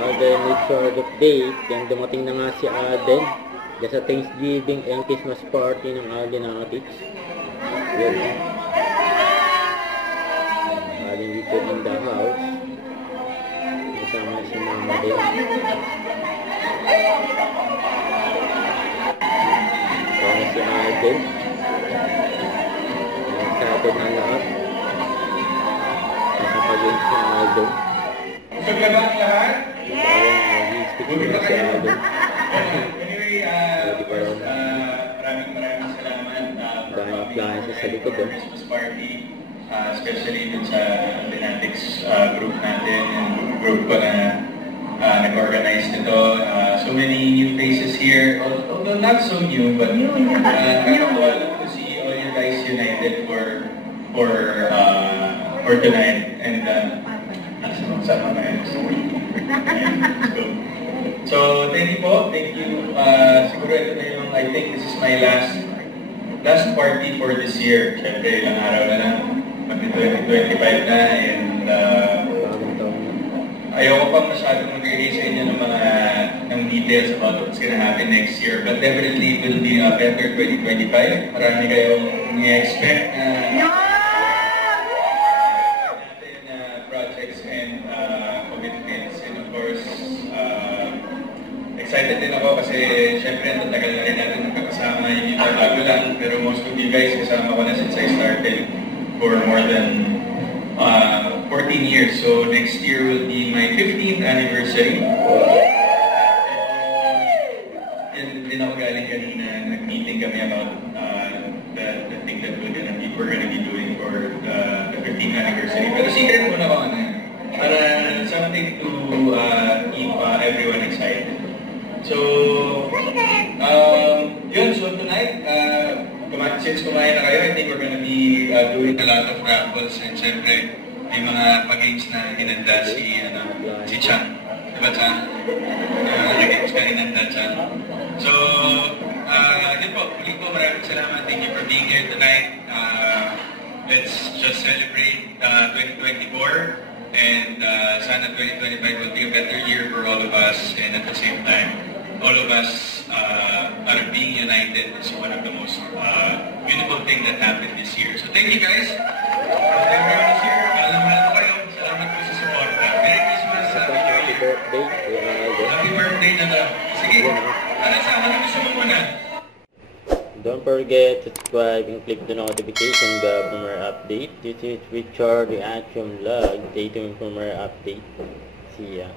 Alden with short update. Yan, dumating na nga si Alden. Dahil sa Thanksgiving and Christmas party ng Alden Attics. Yan. Alden dito in the house. Kasama si Mama din. Kasama si Alden. Excited na lahat. Nasa pag-game si Alden. Gusto ba ang lahat? Speaking na si Alden. Anyway, maraming salamat. Dahil plano siya sa likod doon. Christmas party, especially dun sa Fanatics group natin, yung group ko na nag-organize nito. So many new faces here, although not so new, but nakakatawa lang to see all you guys united for tonight. And sama na yun. So, thank you po. Thank you. Siguro ito na yung, I think this is my last party for this year. Siyempre, ilang araw na lang. Mag-2025 na. And ayoko pa masyadong mag-release sa inyo ng details about what's gonna happen next year. But definitely, it will be a better 2025. Marami kayong i-expect na projects and commitments. And of course, excited din ako kasi syempre natagal na rin natin magkakasama, hindi na bago lang, pero most of you guys kasama ko na since I started for more than 14 years. So next year will be my 15th anniversary. And din ako galing kanina, nag-meeting kami about the thing that we're gonna be doing for the 15th anniversary. Pero secret muna ako na para something to keep everyone excited. So, yun. So tonight, since kumain na kayo, I think we're gonna be doing a lot of raffles and syempre, may mga pag-games na hinanda si Chan. Diba, Chan? Nag-games ka hinanda, Chan. So, yun po. Muli po, maraming salamat. Thank you for being here tonight. Let's just celebrate 2024. And sana 2025 will be a better year for all of us, and at the same time, all of us being united is one of the most beautiful things that happened this year. So thank you guys. Everyone is here. Mahal ko kayo. Salamat po sa support. Merry Christmas. Happy birthday. Happy birthday na lang. Sige. Ano gusto mo muna? Don't forget to subscribe and click the notification bell for more update. This is Richard Reaction Vlog. Stay tuned for more update. See ya.